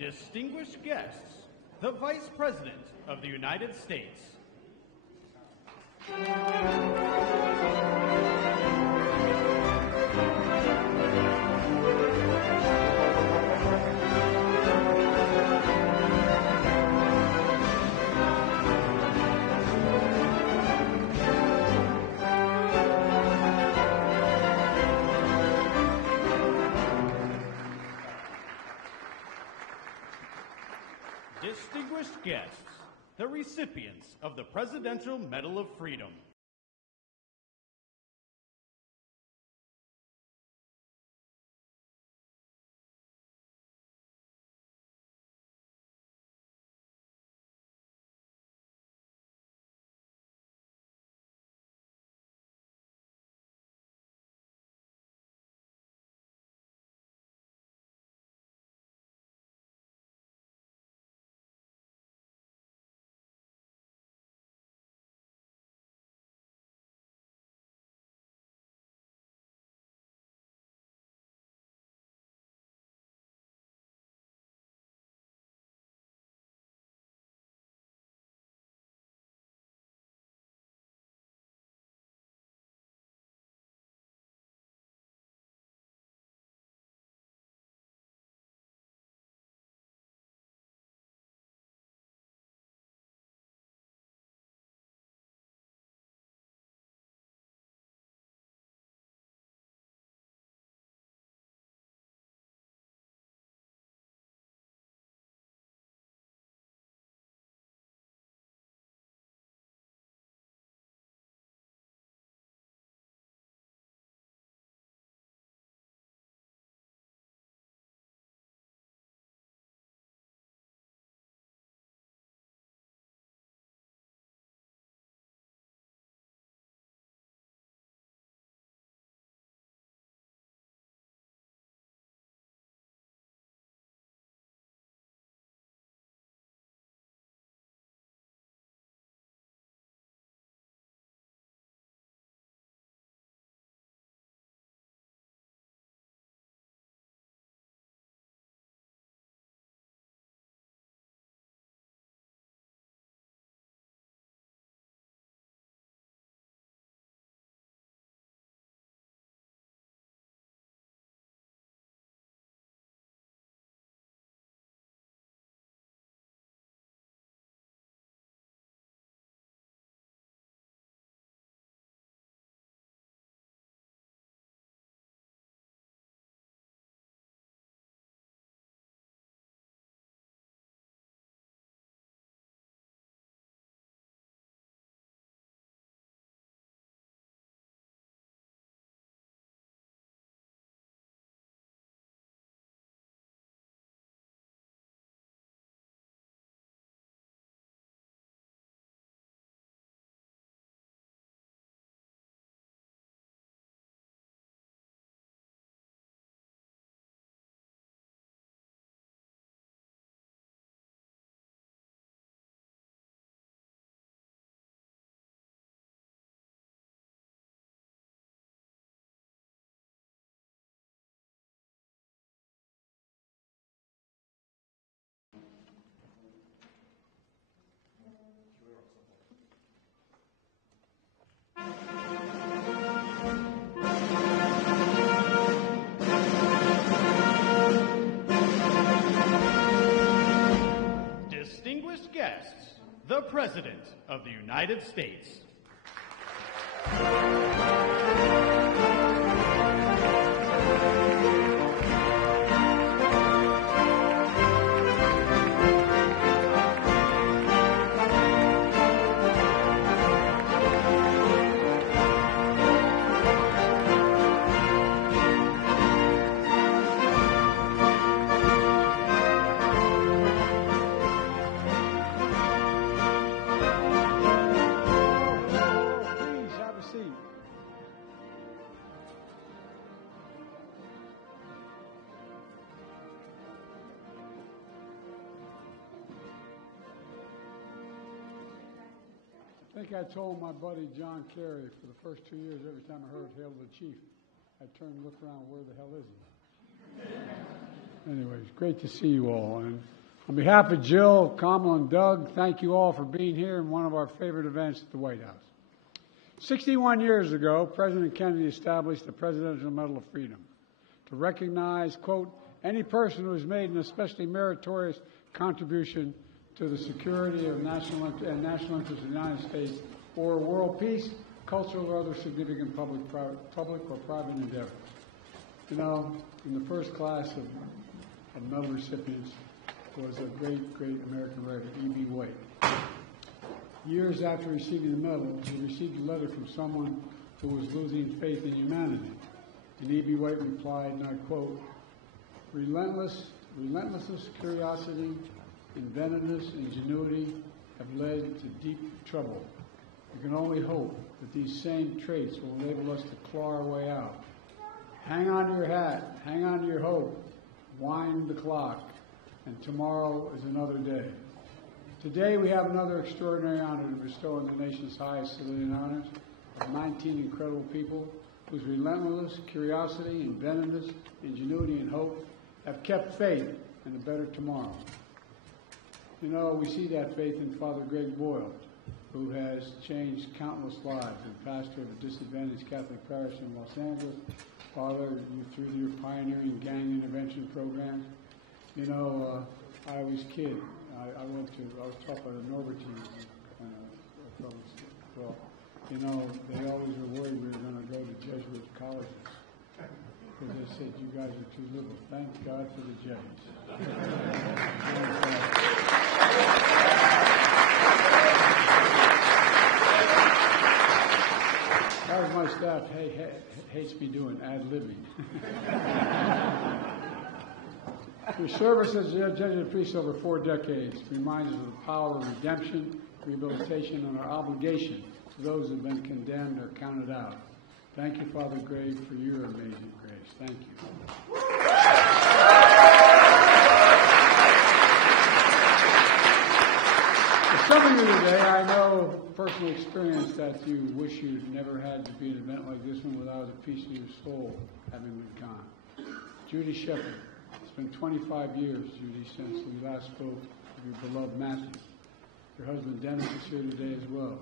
Distinguished guests, the Vice President of the United States. Distinguished guests, the recipients of the Presidential Medal of Freedom. Distinguished guests, the President of the United States. I think I told my buddy John Kerry for the first 2 years, every time I heard Hail to the Chief, I'd turn and look around, where the hell is he? Anyways, great to see you all. And on behalf of Jill, Kamala, and Doug, thank you all for being here in one of our favorite events at the White House. 61 years ago, President Kennedy established the Presidential Medal of Freedom to recognize, quote, any person who has made an especially meritorious contribution to the security of national interest of the United States or world peace, cultural or other significant public or private endeavors. You know, in the first class of medal recipients was a great, great American writer, E.B. White. Years after receiving the medal, he received a letter from someone who was losing faith in humanity. And E.B. White replied, and I quote, relentlessness, curiosity, inventiveness, ingenuity have led to deep trouble. We can only hope that these same traits will enable us to claw our way out. Hang on to your hat, hang on to your hope, wind the clock, and tomorrow is another day. Today we have another extraordinary honor to bestow on the nation's highest civilian honors of 19 incredible people whose relentless curiosity, inventiveness, ingenuity, and hope have kept faith in a better tomorrow. You know, we see that faith in Father Greg Boyle, who has changed countless lives, and pastor of a disadvantaged Catholic parish in Los Angeles. Father, you through your pioneering gang intervention programs. You know, I was a kid. I was taught by the Norbertines. Well, you know, they always were worried we were going to go to Jesuit colleges because they said you guys are too liberal. Thank God for the Jesuits. That was my staff hates me doing ad-libbing. Your service as a Jesuit priest over 4 decades reminds us of the power of redemption, rehabilitation, and our obligation to those who have been condemned or counted out. Thank you, Father Grave, for your amazing grace. Thank you. For some of you today, I know personal experience that you wish you never had to be an event like this one without a piece of your soul having been gone. Judy Shepard. It's been 25 years, Judy, since we last spoke of your beloved Matthew. Your husband Dennis is here today as well.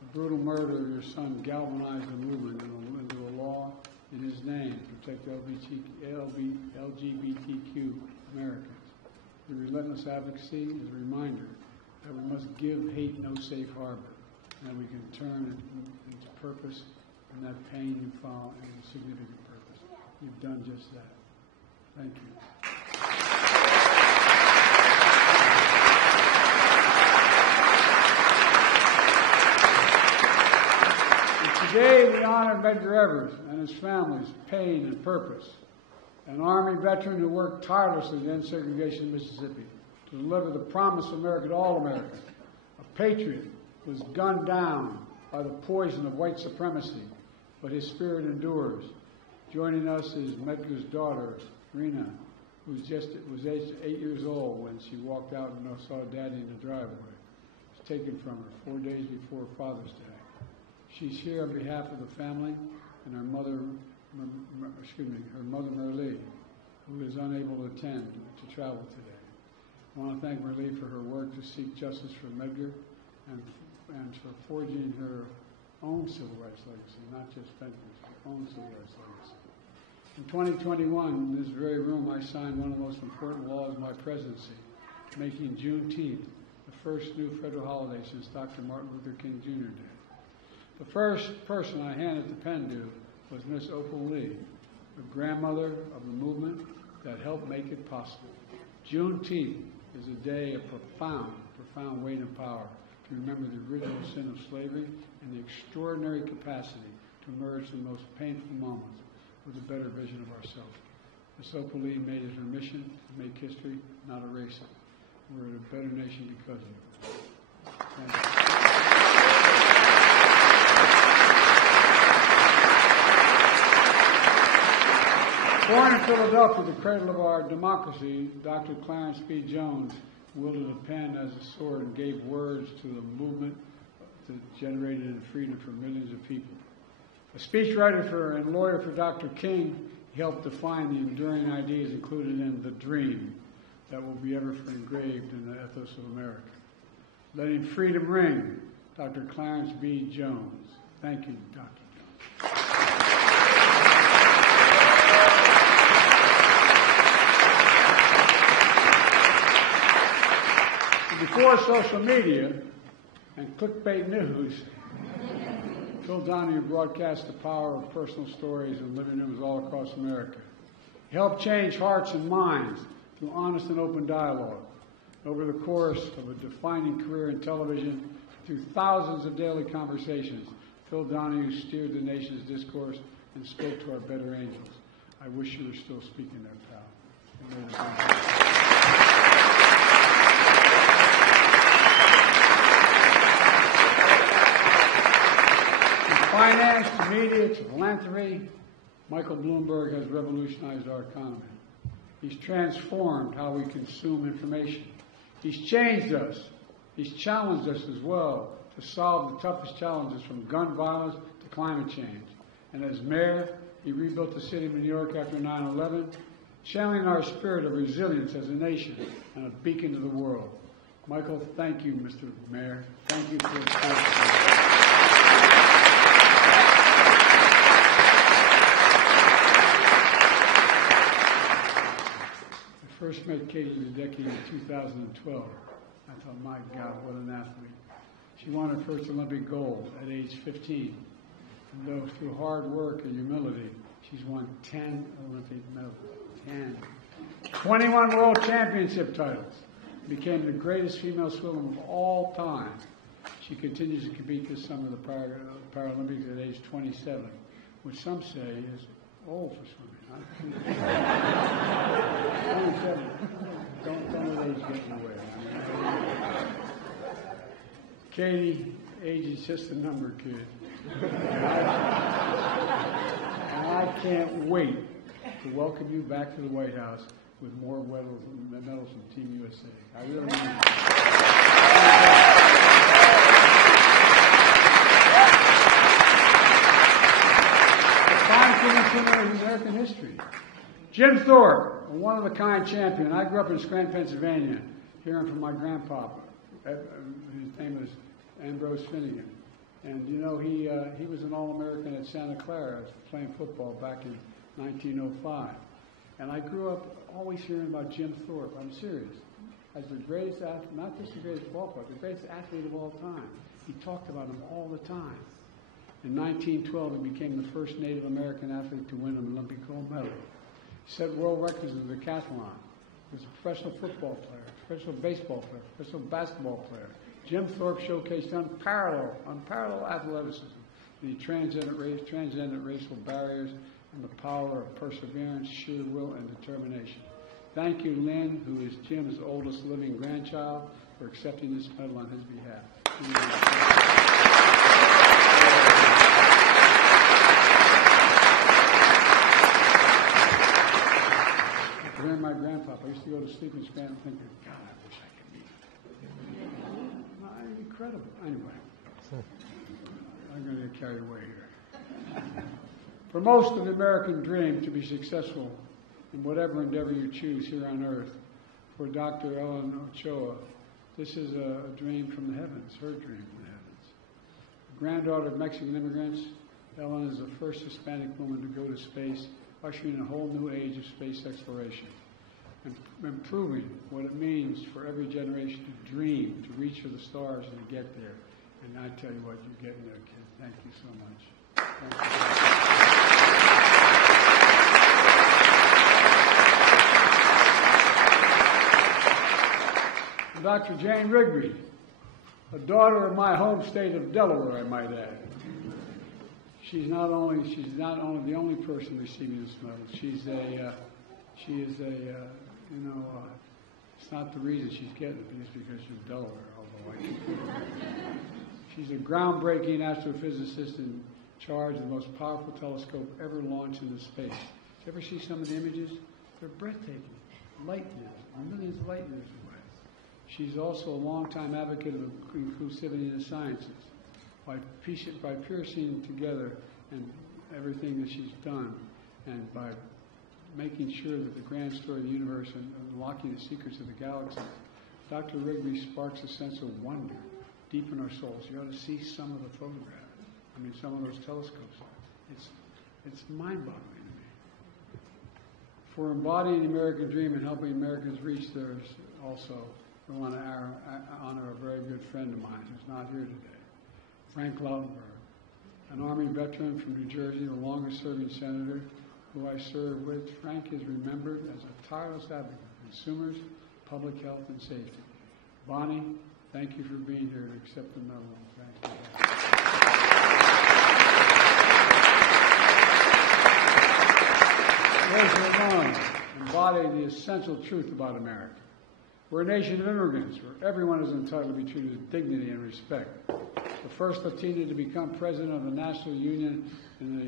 The brutal murder of your son galvanized the movement into a law in his name to protect LGBTQ Americans. Your relentless advocacy is a reminder that we must give hate no safe harbor, and that we can turn it into purpose, and that pain you found into significant purpose. You've done just that. Thank you. And today we honor Medgar Evers and his family's pain and purpose, an Army veteran who worked tirelessly to end segregation in Mississippi, to deliver the promise of America to all Americans. A patriot who was gunned down by the poison of white supremacy, but his spirit endures. Joining us is Medgar's daughter, Rena, who was 8 years old when she walked out and saw Daddy in the driveway. It was taken from her 4 days before Father's Day. She's here on behalf of the family and her mother, Merle, who is unable to attend to travel today. I want to thank Merle for her work to seek justice for Medgar and for forging her own civil rights legacy, not just Medgar's, her own civil rights legacy. In 2021, in this very room, I signed one of the most important laws of my presidency, making Juneteenth the first new federal holiday since Dr. Martin Luther King Jr. did. The first person I handed the pen to was Miss Opal Lee, the grandmother of the movement that helped make it possible. Juneteenth is a day of profound, profound weight and power to remember the original sin of slavery and the extraordinary capacity to emerge from the most painful moments with a better vision of ourselves. Miss Opal Lee made it her mission to make history, not erase it. We're a better nation because of it. Thank you. Born in Philadelphia, the cradle of our democracy, Dr. Clarence B. Jones wielded a pen as a sword and gave words to the movement that generated freedom for millions of people. A speechwriter and lawyer for Dr. King, He helped define the enduring ideas included in the dream that will be ever engraved in the ethos of America. Letting freedom ring, Dr. Clarence B. Jones. Thank you, Dr. Jones. Before social media and clickbait news, Phil Donahue broadcast the power of personal stories in living rooms all across America. He helped change hearts and minds through honest and open dialogue. Over the course of a defining career in television, through thousands of daily conversations, Phil Donahue steered the nation's discourse and spoke to our better angels. I wish you were still speaking there, pal. Finance to media to philanthropy, Michael Bloomberg has revolutionized our economy. He's transformed how we consume information. He's changed us. He's challenged us as well to solve the toughest challenges, from gun violence to climate change. And as mayor, he rebuilt the city of New York after 9/11, channeling our spirit of resilience as a nation and a beacon to the world. Michael, thank you, Mr. Mayor. Thank you for the first met Katie in the decade of 2012. I thought, my God, what an athlete. She won her first Olympic gold at age 15. And though through hard work and humility, she's won 10 Olympic medals. 10. 21 world championship titles. Became the greatest female swimmer of all time. She continues to compete this summer at the Paralympics at age 27, which some say is old for swimming. Huh? 27. Don't let age get in the way. Katie, age is just a number, kid. And I can't wait to welcome you back to the White House with more medals from Team USA. I really mean it. In American history. Jim Thorpe, a one-of-a-kind champion. I grew up in Scranton, Pennsylvania, hearing from my grandpapa. His name was Ambrose Finnegan. And, you know, he was an All-American at Santa Clara playing football back in 1905. And I grew up always hearing about Jim Thorpe. I'm serious. As the greatest athlete, not just the greatest ball player, the greatest athlete of all time. He talked about him all the time. In 1912, he became the first Native American athlete to win an Olympic gold medal. He set world records in the decathlon. He was a professional football player, professional baseball player, professional basketball player. Jim Thorpe showcased unparalleled athleticism. And he transcended racial barriers and the power of perseverance, sheer will, and determination. Thank you, Lynn, who is Jim's oldest living grandchild, for accepting this medal on his behalf. During my grandpapa, I used to go to sleep in Scranton thinking, God, I wish I could meet him. Incredible. Anyway, I'm going to get carried away here. For most of the American dream to be successful in whatever endeavor you choose here on earth, for Dr. Ellen Ochoa, this is a dream from the heavens, her dream from the heavens. Granddaughter of Mexican immigrants, Ellen is the first Hispanic woman to go to space, ushering in a whole new age of space exploration and proving what it means for every generation to dream, to reach for the stars and to get there. And I tell you what, you're getting there, kid. Thank you so much. Thank you. Dr. Jane Rigby, a daughter of my home state of Delaware, I might add. She's not only the only person receiving this medal. It's not the reason she's getting it, it's because she's Delaware, although she's a groundbreaking astrophysicist in charge of the most powerful telescope ever launched into space. Did you ever see some of the images? They're breathtaking. Light years, millions of light years away. She's also a longtime advocate of inclusivity in the sciences. By piercing together and everything that she's done, and by making sure that the grand story of the universe and unlocking the secrets of the galaxy, Dr. Wrigley sparks a sense of wonder deep in our souls. You ought to see some of the photographs. I mean, some of those telescopes. It's mind-boggling to me. For embodying the American dream and helping Americans reach theirs also, we want to honor a very good friend of mine who's not here today, Frank Lautenberg, an Army veteran from New Jersey, the longest-serving senator who I served with. Frank is remembered as a tireless advocate for consumers, public health, and safety. Bonnie, thank you for being here to accept the medal. Thank you. Rachel Long embodied the essential truth about America. We're a nation of immigrants where everyone is entitled to be treated with dignity and respect. The first Latina to become president of the National Union in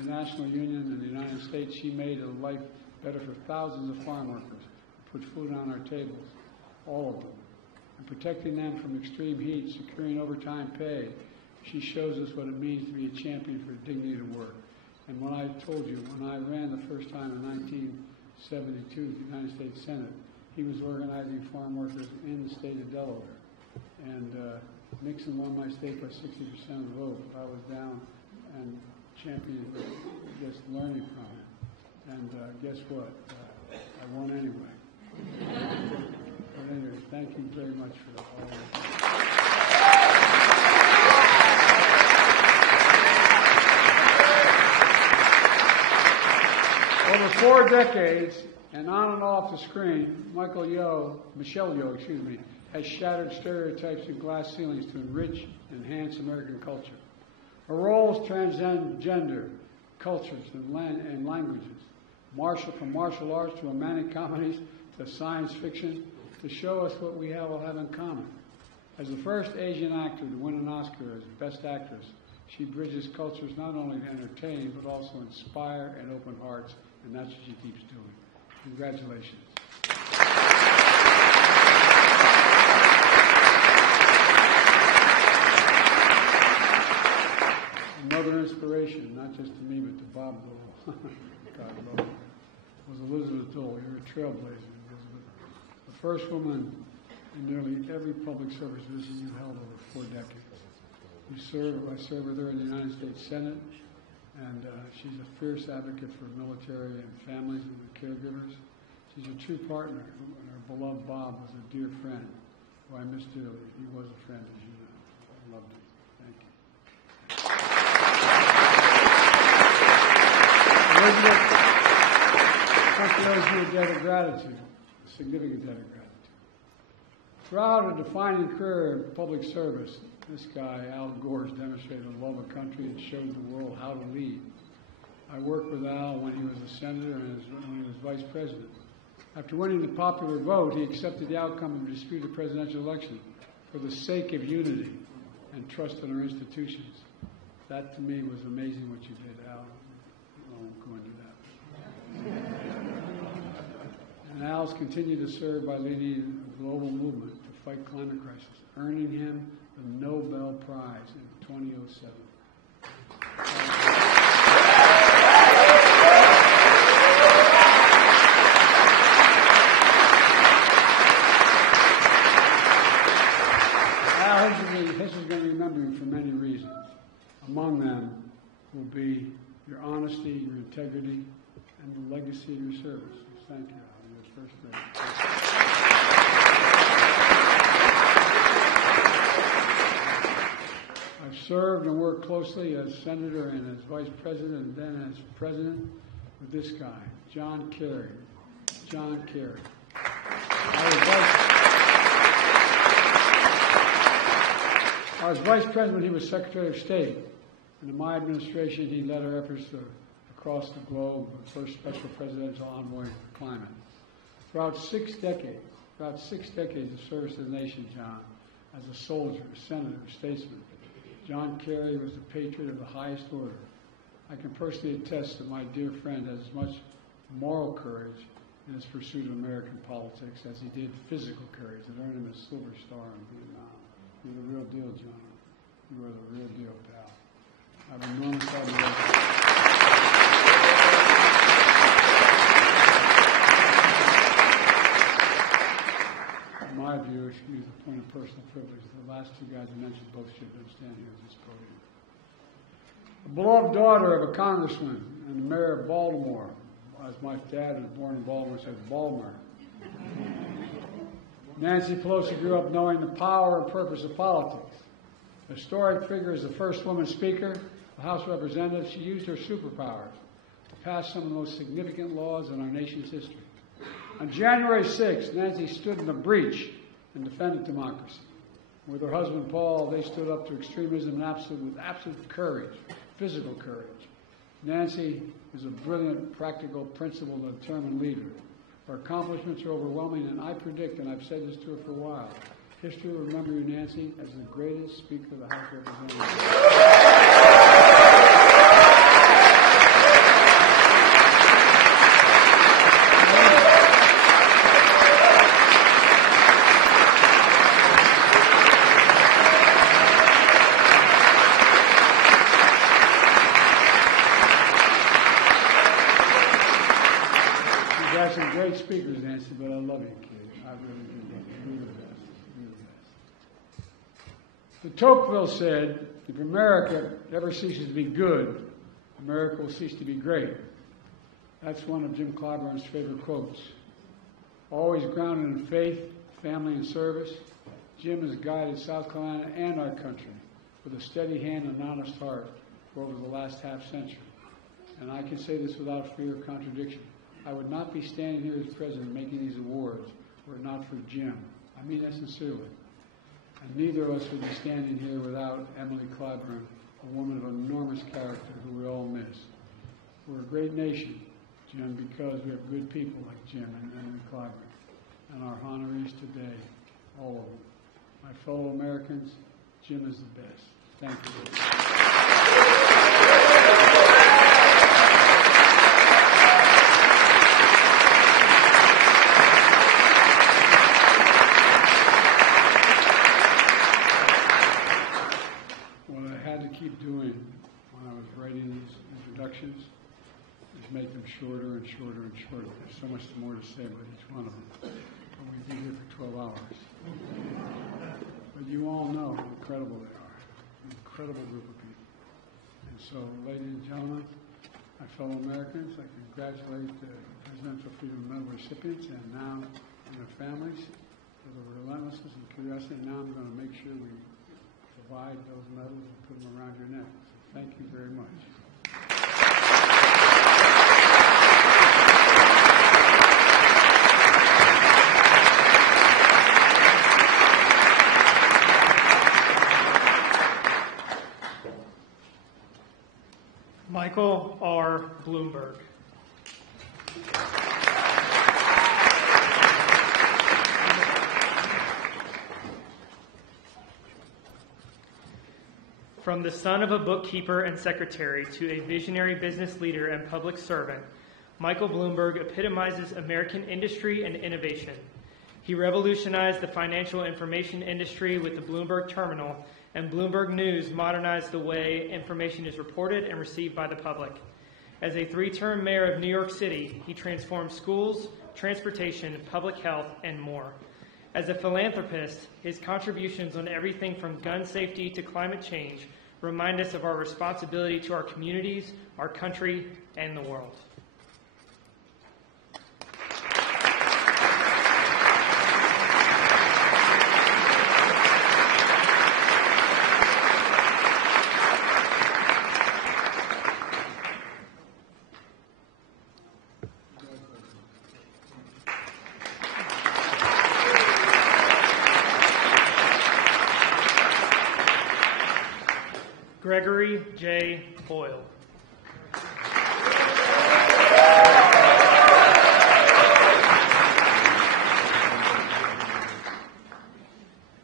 the United States, she made a life better for thousands of farm workers, put food on our tables, all of them. And protecting them from extreme heat, securing overtime pay, she shows us what it means to be a champion for dignity to work. And when I told you, when I ran the first time in 1972 to the United States Senate, he was organizing farm workers in the state of Delaware. And Nixon won my state by 60% of the vote. I was down and championed, just learning from him. And guess what? I won anyway. But anyway, thank you very much for all of that. Over 4 decades, and on and off the screen, Michelle Yeoh, has shattered stereotypes and glass ceilings to enrich and enhance American culture. Her roles transcend gender, cultures, and languages. From martial arts to romantic comedies to science fiction, to show us what we all have in common. As the first Asian actor to win an Oscar as Best Actress, she bridges cultures not only to entertain, but also inspire and open hearts, and that's what she keeps doing. Congratulations. Another inspiration, not just to me, but to Bob Dole. God love him. Was Elizabeth Dole. You're a trailblazer, Elizabeth. The first woman in nearly every public service position you held over 4 decades. I served with her in the United States Senate, and she's a fierce advocate for military and families and the caregivers. She's a true partner, and her beloved Bob was a dear friend who I miss dearly. He was a friend, as you know. I loved him. Thank you. Elizabeth, I owes you a debt of gratitude, a significant debt of gratitude. Throughout a defining career in public service, this guy, Al Gore, has demonstrated a love of country and showed the world how to lead. I worked with Al when he was a senator and when he was vice president. After winning the popular vote, he accepted the outcome of the disputed presidential election for the sake of unity and trust in our institutions. That, to me, was amazing what you did, Al. I won't go into that. And Al's continued to serve by leading a global movement to fight climate crisis, earning him the Nobel Prize in 2007. Al, history is going to remember you for many reasons. Among them will be your honesty, your integrity, and the legacy of your service. Thank you, Al. You're first grade. I've served and worked closely as senator and as vice president and then as president with this guy, John Kerry. John Kerry. I was vice president when he was Secretary of State. And in my administration, he led our efforts across the globe, the first special presidential envoy for climate. Throughout 6 decades of service to the nation, John, as a soldier, a senator, a statesman, John Kerry was a patriot of the highest order. I can personally attest that my dear friend has as much moral courage in his pursuit of American politics as he did physical courage that earned him a Silver Star in Vietnam. You're the real deal, John. You are the real deal, pal. I have enormous admiration. last two guys I mentioned both should have been standing here at this podium. A beloved daughter of a congressman and the mayor of Baltimore, as my dad was born in Baltimore, says Baltimore. Nancy Pelosi grew up knowing the power and purpose of politics. A historic figure as the first woman speaker of the House of Representatives, she used her superpowers to pass some of the most significant laws in our nation's history. On January 6th, Nancy stood in the breach and defended democracy. With her husband, Paul, they stood up to extremism with absolute courage, physical courage. Nancy is a brilliant, practical, principled, and determined leader. Her accomplishments are overwhelming, and I predict, and I've said this to her for a while, history will remember you, Nancy, as the greatest speaker of the House of Representatives. Some great speakers, Nancy, but I love you, kid. I really do love you. You're the best. You're the best. De Tocqueville said, if America ever ceases to be good, America will cease to be great. That's one of Jim Clyburn's favorite quotes. Always grounded in faith, family, and service, Jim has guided South Carolina and our country with a steady hand and an honest heart for over the last half-century. And I can say this without fear of contradiction. I would not be standing here as president making these awards were it not for Jim. I mean that sincerely. And neither of us would be standing here without Emily Clyburn, a woman of enormous character who we all miss. We're a great nation, Jim, because we have good people like Jim and Emily Clyburn. And our honorees today, all of them. My fellow Americans, Jim is the best. Thank you. Keep doing when I was writing these introductions is make them shorter and shorter and shorter. There's so much more to say about each one of them. And we'd be here for 12 hours. But you all know how incredible they are. An incredible group of people. And so, ladies and gentlemen, my fellow Americans, I congratulate the Presidential Freedom Medal recipients and now and their families for the relentlessness and curiosity. Now I'm going to make sure we provide those medals and put them around your neck. So thank you very much. Michael R. Bloomberg. From the son of a bookkeeper and secretary to a visionary business leader and public servant, Michael Bloomberg epitomizes American industry and innovation. He revolutionized the financial information industry with the Bloomberg Terminal, and Bloomberg News modernized the way information is reported and received by the public. As a three-term mayor of New York City, he transformed schools, transportation, public health, and more. As a philanthropist, his contributions on everything from gun safety to climate change remind us of our responsibility to our communities, our country, and the world. Gregory J. Boyle.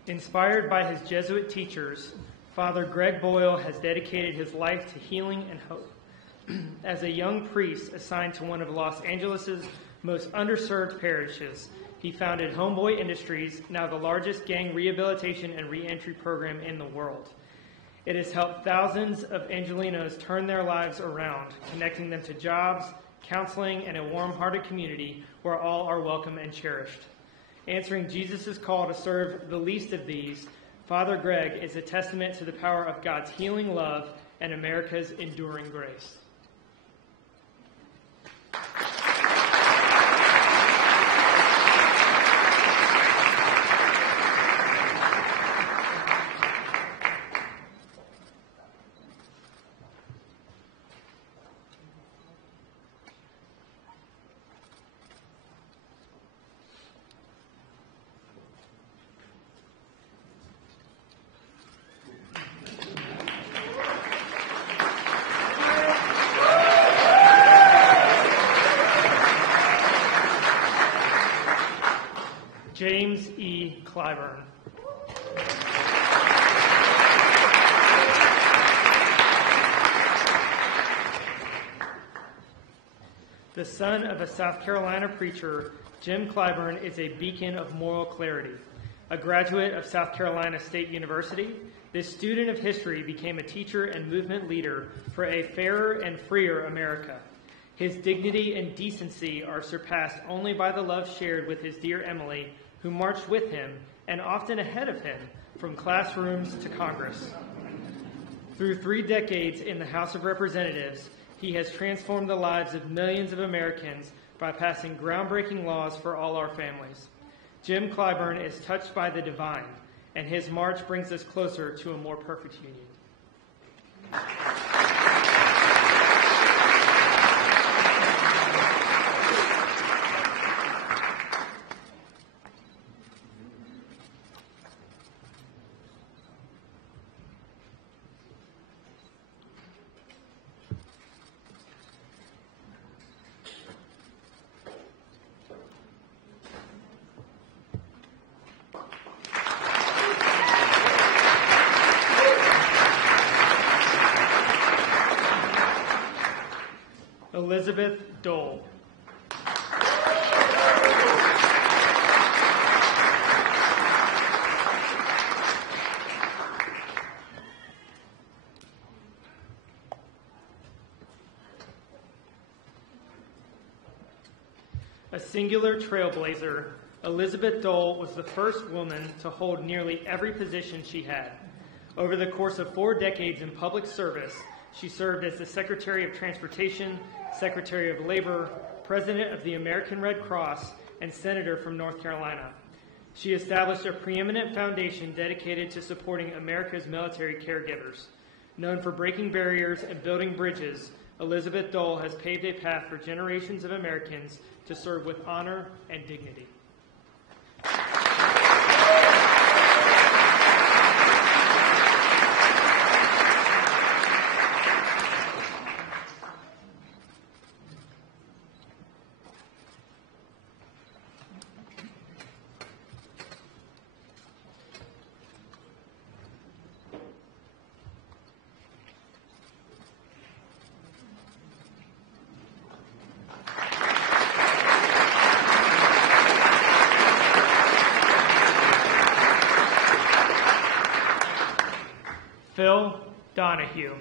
Inspired by his Jesuit teachers, Father Greg Boyle has dedicated his life to healing and hope. As a young priest assigned to one of Los Angeles' most underserved parishes, he founded Homeboy Industries, now the largest gang rehabilitation and reentry program in the world. It has helped thousands of Angelenos turn their lives around, connecting them to jobs, counseling, and a warm-hearted community where all are welcome and cherished. Answering Jesus' call to serve the least of these, Father Greg is a testament to the power of God's healing love and America's enduring grace. James E. Clyburn. The son of a South Carolina preacher, Jim Clyburn is a beacon of moral clarity. A graduate of South Carolina State University, this student of history became a teacher and movement leader for a fairer and freer America. His dignity and decency are surpassed only by the love shared with his dear Emily, who marched with him and often ahead of him from classrooms to Congress. Through 3 decades in the House of Representatives, he has transformed the lives of millions of Americans by passing groundbreaking laws for all our families. Jim Clyburn is touched by the divine, and his march brings us closer to a more perfect union. Elizabeth Dole. A singular trailblazer, Elizabeth Dole was the first woman to hold nearly every position she had. Over the course of 4 decades in public service, she served as the Secretary of Transportation, Secretary of Labor, President of the American Red Cross, and Senator from North Carolina. She established a preeminent foundation dedicated to supporting America's military caregivers. Known for breaking barriers and building bridges, Elizabeth Dole has paved a path for generations of Americans to serve with honor and dignity. Phil Donahue.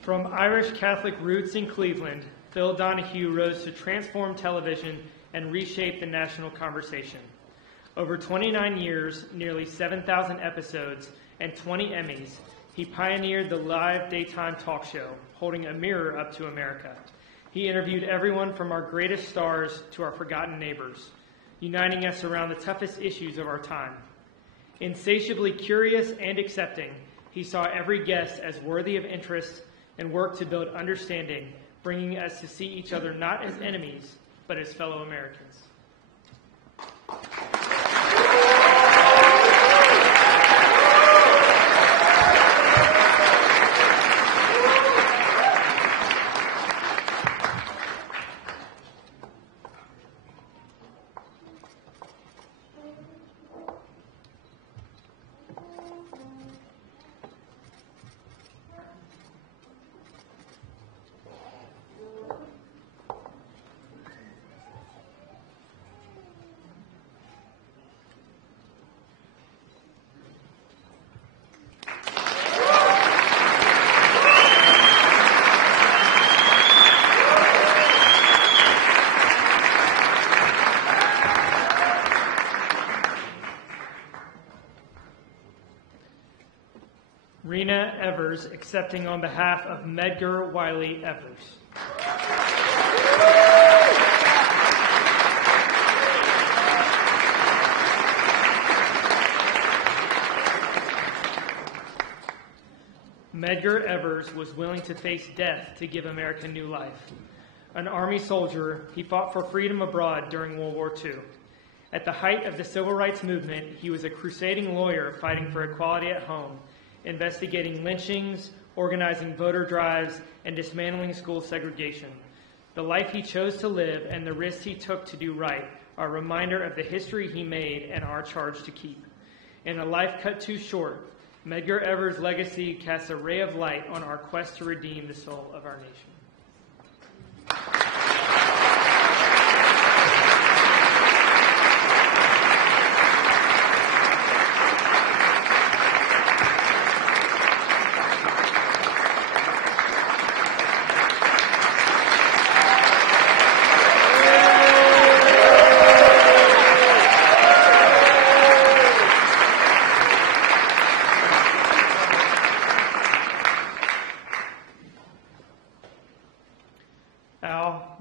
From Irish Catholic roots in Cleveland, Phil Donahue rose to transform television and reshape the national conversation. Over 29 years, nearly 7,000 episodes, and 20 Emmys, he pioneered the live daytime talk show, holding a mirror up to America. He interviewed everyone from our greatest stars to our forgotten neighbors, uniting us around the toughest issues of our time. Insatiably curious and accepting, he saw every guest as worthy of interest and worked to build understanding, bringing us to see each other not as enemies, but as fellow Americans. Rena Evers accepting on behalf of Medgar Wiley Evers. Medgar Evers was willing to face death to give America new life. An Army soldier, he fought for freedom abroad during World War II. At the height of the Civil Rights Movement, he was a crusading lawyer fighting for equality at home, investigating lynchings, organizing voter drives, and dismantling school segregation. The life he chose to live and the risks he took to do right are a reminder of the history he made and our charge to keep. In a life cut too short, Medgar Evers' legacy casts a ray of light on our quest to redeem the soul of our nation.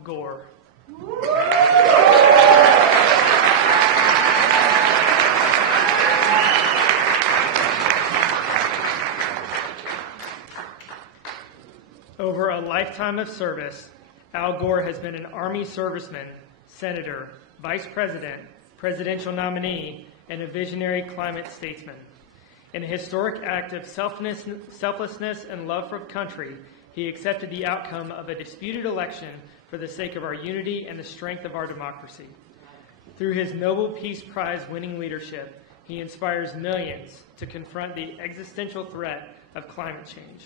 Gore. Over a lifetime of service, Al Gore has been an Army serviceman, senator, vice president, presidential nominee, and a visionary climate statesman. In a historic act of selflessness and love for country, he accepted the outcome of a disputed election for the sake of our unity and the strength of our democracy. Through his Nobel Peace Prize winning leadership, he inspires millions to confront the existential threat of climate change.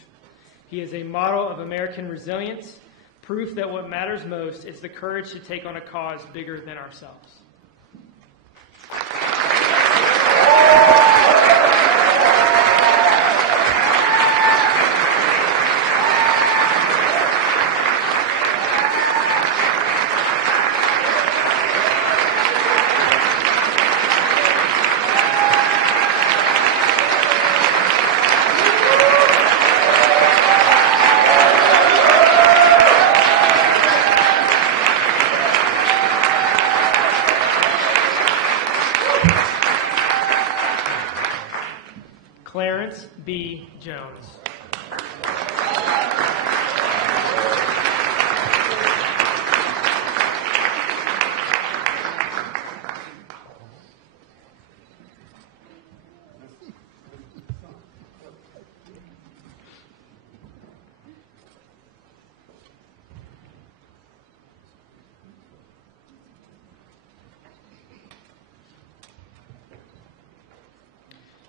He is a model of American resilience, proof that what matters most is the courage to take on a cause bigger than ourselves. Clarence B. Jones.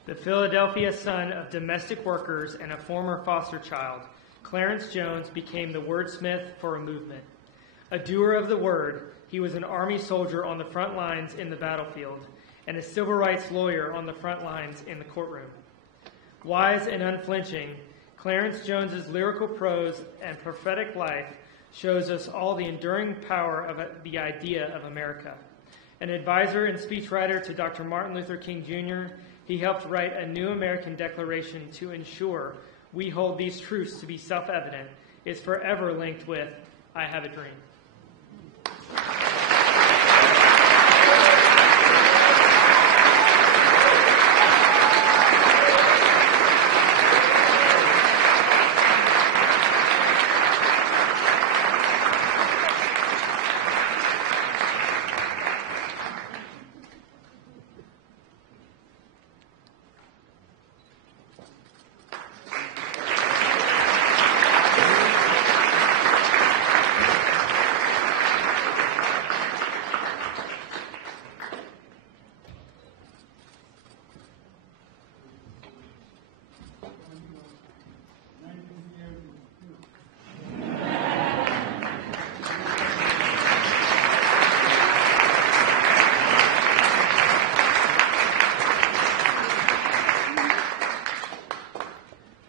The Philadelphia son of domestic workers and a former foster child, Clarence Jones became the wordsmith for a movement. A doer of the word, he was an Army soldier on the front lines in the battlefield and a civil rights lawyer on the front lines in the courtroom. Wise and unflinching, Clarence Jones's lyrical prose and prophetic life shows us all the enduring power of the idea of America. An advisor and speechwriter to Dr. Martin Luther King Jr., he helped write a new American Declaration to ensure we hold these truths to be self-evident, is forever linked with, I have a dream.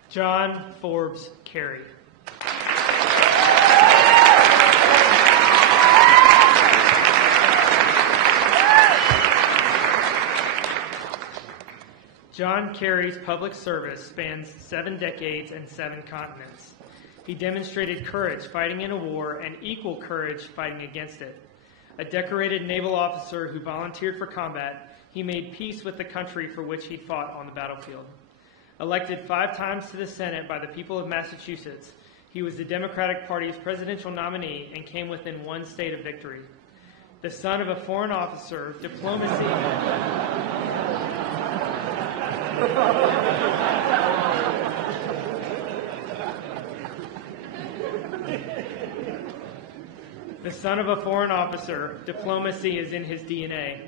John Forbes Carey. John Kerry's public service spans 7 decades and 7 continents. He demonstrated courage fighting in a war and equal courage fighting against it. A decorated naval officer who volunteered for combat, he made peace with the country for which he fought on the battlefield. Elected 5 times to the Senate by the people of Massachusetts, he was the Democratic Party's presidential nominee and came within 1 state of victory. The son of a foreign officer, diplomacy... The son of a foreign officer, diplomacy is in his DNA.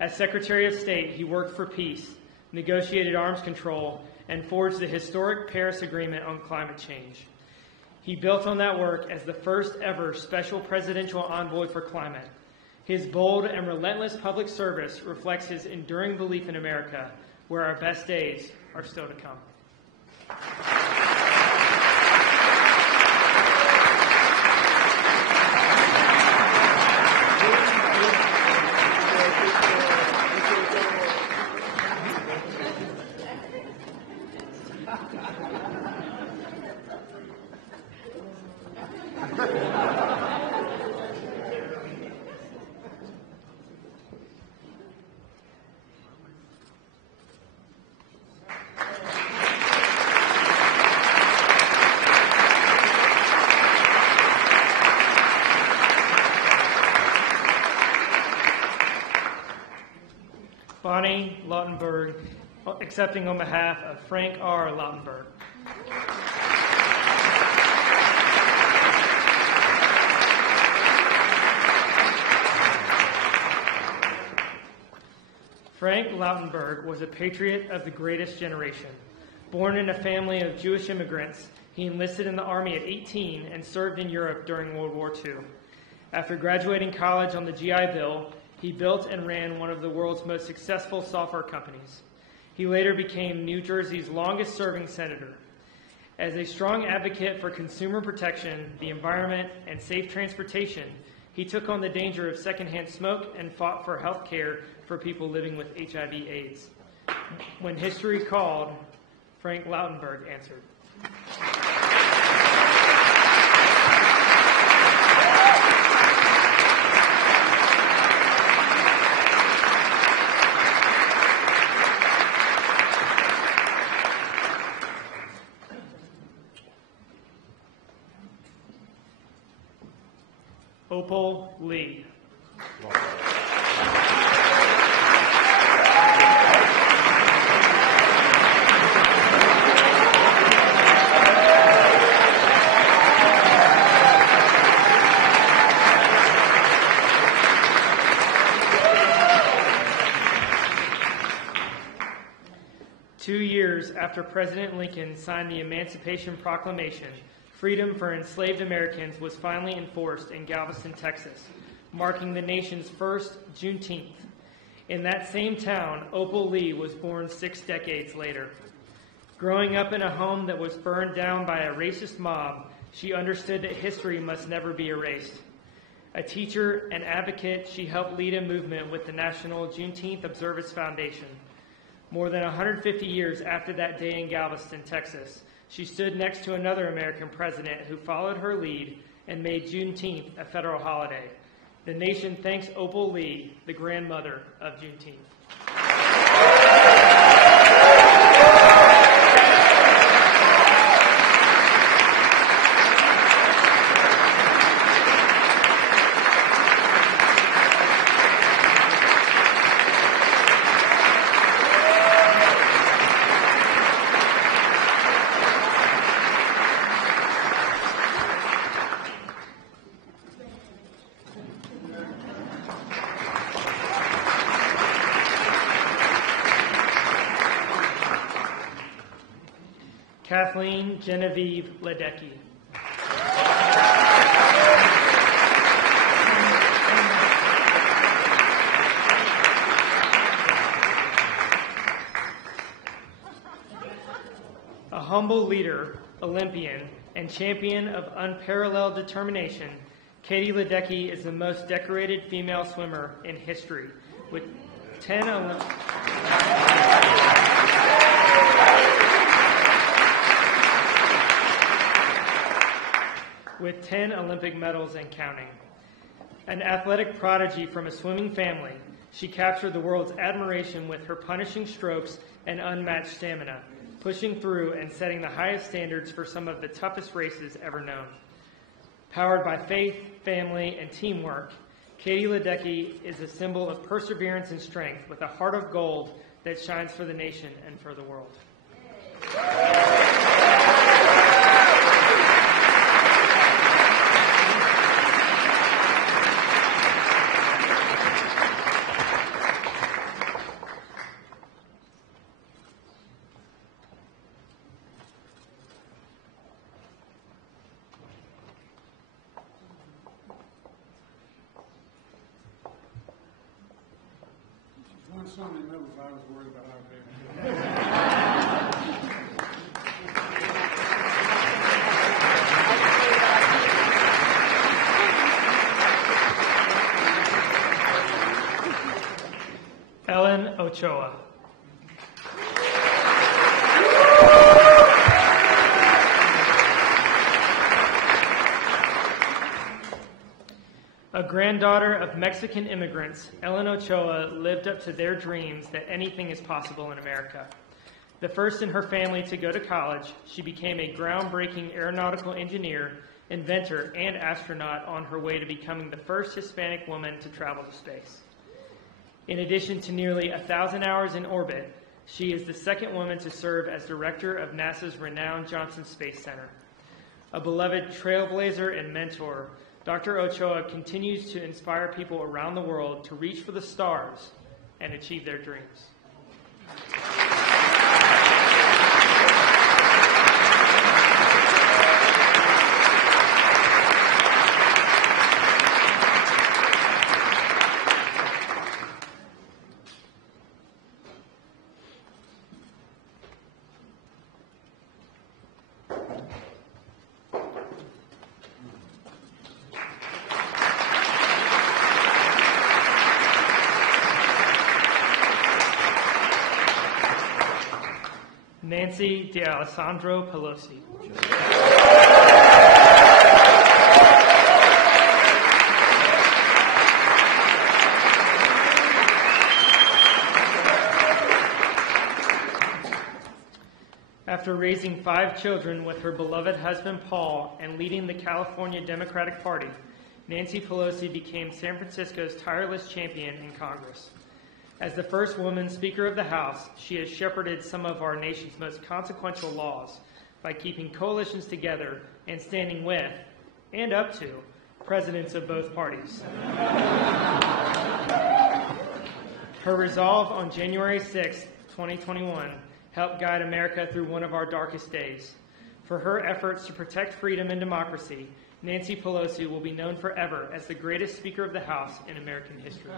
As Secretary of State, he worked for peace, negotiated arms control, and forged the historic Paris Agreement on climate change. He built on that work as the first ever special presidential envoy for climate. His bold and relentless public service reflects his enduring belief in America, where our best days are still to come. Bonnie Lautenberg, accepting on behalf of Frank R. Lautenberg. Frank Lautenberg was a patriot of the greatest generation. Born in a family of Jewish immigrants, he enlisted in the Army at 18 and served in Europe during World War II. After graduating college on the GI Bill, he built and ran one of the world's most successful software companies. He later became New Jersey's longest-serving senator. As a strong advocate for consumer protection, the environment, and safe transportation, he took on the danger of secondhand smoke and fought for health care for people living with HIV/AIDS. When history called, Frank Lautenberg answered. Opal Lee. Two years after President Lincoln signed the Emancipation Proclamation, freedom for enslaved Americans was finally enforced in Galveston, Texas, marking the nation's first Juneteenth. In that same town, Opal Lee was born 6 decades later. Growing up in a home that was burned down by a racist mob, she understood that history must never be erased. A teacher and advocate, she helped lead a movement with the National Juneteenth Observance Foundation. More than 150 years after that day in Galveston, Texas, she stood next to another American president who followed her lead and made Juneteenth a federal holiday. The nation thanks Opal Lee, the grandmother of Juneteenth. Kathleen Genevieve Ledecky. A humble leader, Olympian, and champion of unparalleled determination, Katie Ledecky is the most decorated female swimmer in history, with with 10 Olympic medals and counting. An athletic prodigy from a swimming family, she captured the world's admiration with her punishing strokes and unmatched stamina, pushing through and setting the highest standards for some of the toughest races ever known. Powered by faith, family, and teamwork, Katie Ledecky is a symbol of perseverance and strength with a heart of gold that shines for the nation and for the world. One Sunday move, I was worried about our baby. Ellen Ochoa. A granddaughter of Mexican immigrants, Ellen Ochoa lived up to their dreams that anything is possible in America. The first in her family to go to college, she became a groundbreaking aeronautical engineer, inventor, and astronaut on her way to becoming the first Hispanic woman to travel to space. In addition to nearly 1,000 hours in orbit, she is the second woman to serve as director of NASA's renowned Johnson Space Center. A beloved trailblazer and mentor, Dr. Ochoa continues to inspire people around the world to reach for the stars and achieve their dreams. Nancy D'Alessandro Pelosi. After raising 5 children with her beloved husband Paul and leading the California Democratic Party, Nancy Pelosi became San Francisco's tireless champion in Congress. As the first woman Speaker of the House, she has shepherded some of our nation's most consequential laws by keeping coalitions together and standing with, and up to, presidents of both parties. Her resolve on January 6, 2021, helped guide America through one of our darkest days. For her efforts to protect freedom and democracy, Nancy Pelosi will be known forever as the greatest Speaker of the House in American history.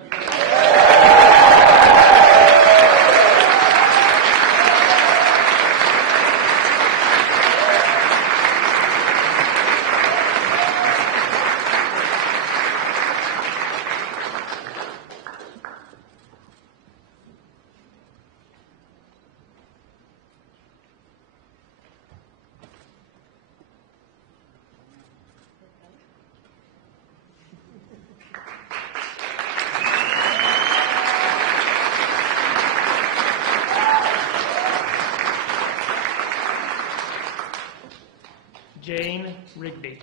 Jane Rigby.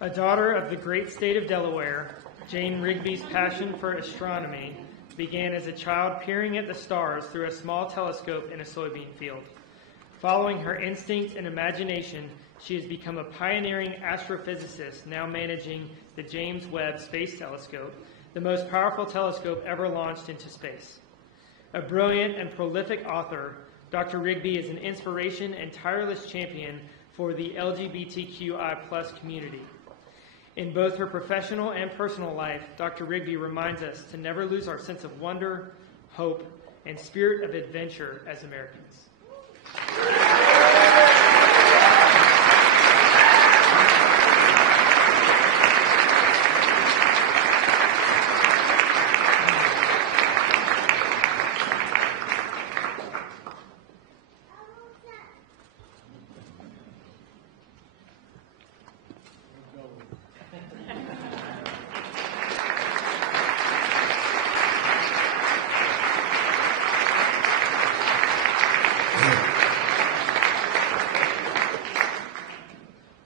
A daughter of the great state of Delaware, Jane Rigby's passion for astronomy began as a child peering at the stars through a small telescope in a soybean field. Following her instinct and imagination, she has become a pioneering astrophysicist, now managing the James Webb Space Telescope, the most powerful telescope ever launched into space. A brilliant and prolific author, Dr. Rigby is an inspiration and tireless champion for the LGBTQI+ community. In both her professional and personal life, Dr. Rigby reminds us to never lose our sense of wonder, hope, and spirit of adventure as Americans.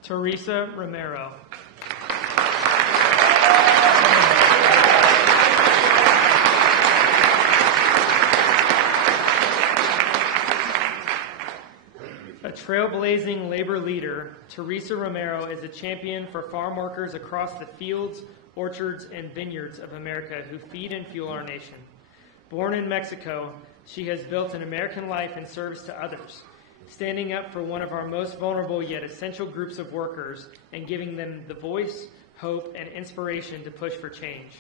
Teresa Romero. A trailblazing labor leader, Teresa Romero is a champion for farm workers across the fields, orchards, and vineyards of America who feed and fuel our nation. Born in Mexico, she has built an American life in service to others, standing up for one of our most vulnerable yet essential groups of workers and giving them the voice, hope, and inspiration to push for change.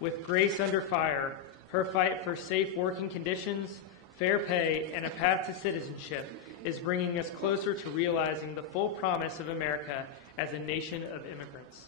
With grace under fire, her fight for safe working conditions, fair pay, and a path to citizenship is bringing us closer to realizing the full promise of America as a nation of immigrants.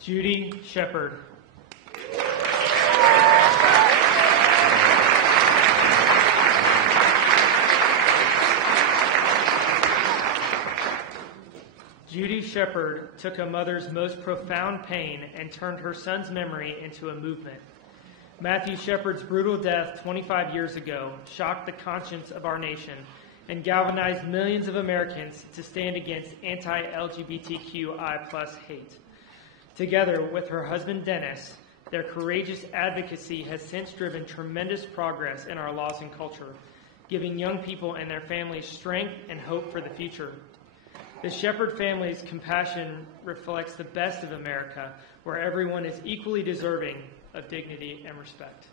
Judy Shepard. Judy Shepard took a mother's most profound pain and turned her son's memory into a movement. Matthew Shepard's brutal death 25 years ago shocked the conscience of our nation and galvanized millions of Americans to stand against anti-LGBTQI+ hate. Together with her husband Dennis, their courageous advocacy has since driven tremendous progress in our laws and culture, giving young people and their families strength and hope for the future. The Shepard family's compassion reflects the best of America, where everyone is equally deserving of dignity and respect.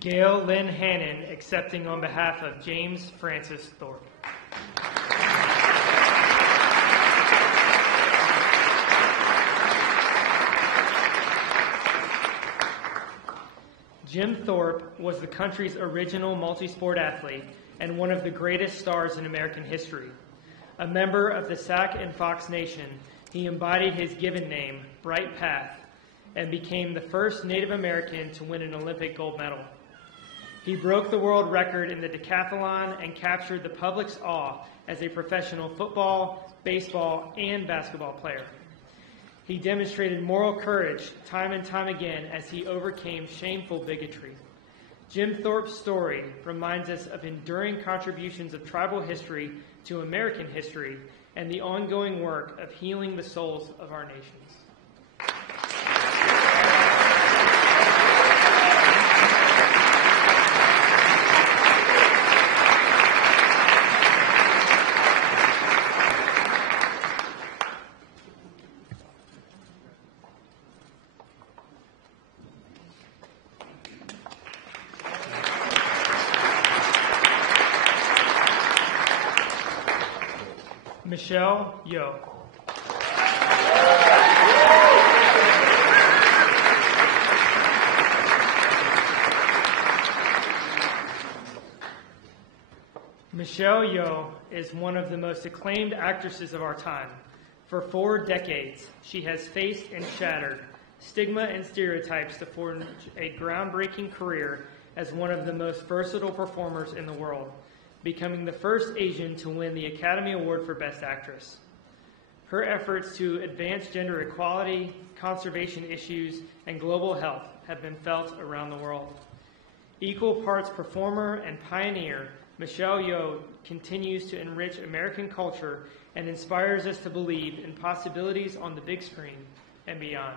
Gail Lynn Hannon, accepting on behalf of James Francis Thorpe. Jim Thorpe was the country's original multi-sport athlete and one of the greatest stars in American history. A member of the Sac and Fox Nation, he embodied his given name, Bright Path, and became the first Native American to win an Olympic gold medal. He broke the world record in the decathlon and captured the public's awe as a professional football, baseball, and basketball player. He demonstrated moral courage time and time again as he overcame shameful bigotry. Jim Thorpe's story reminds us of enduring contributions of tribal history to American history and the ongoing work of healing the souls of our nations. Michelle Yeoh. Michelle Yeoh is one of the most acclaimed actresses of our time. For 4 decades, she has faced and shattered stigma and stereotypes to forge a groundbreaking career as one of the most versatile performers in the world, becoming the first Asian to win the Academy Award for Best Actress. Her efforts to advance gender equality, conservation issues, and global health have been felt around the world. Equal parts performer and pioneer, Michelle Yeoh continues to enrich American culture and inspires us to believe in possibilities on the big screen and beyond.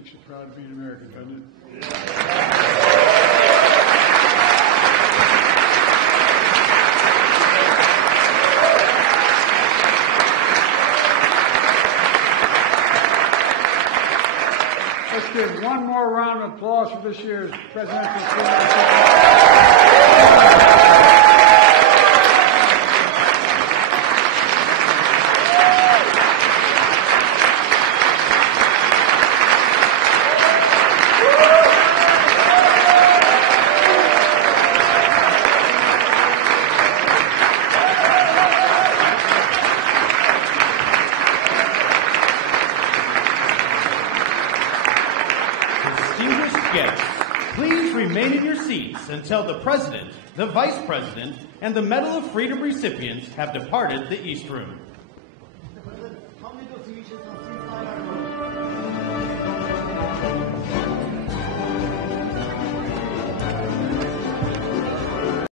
Makes you proud to be an American, doesn't it? Let's give one more round of applause for this year's presidential Please remain in your seats until the President, the Vice President, and the Medal of Freedom recipients have departed the East Room. Mr. President, how many of you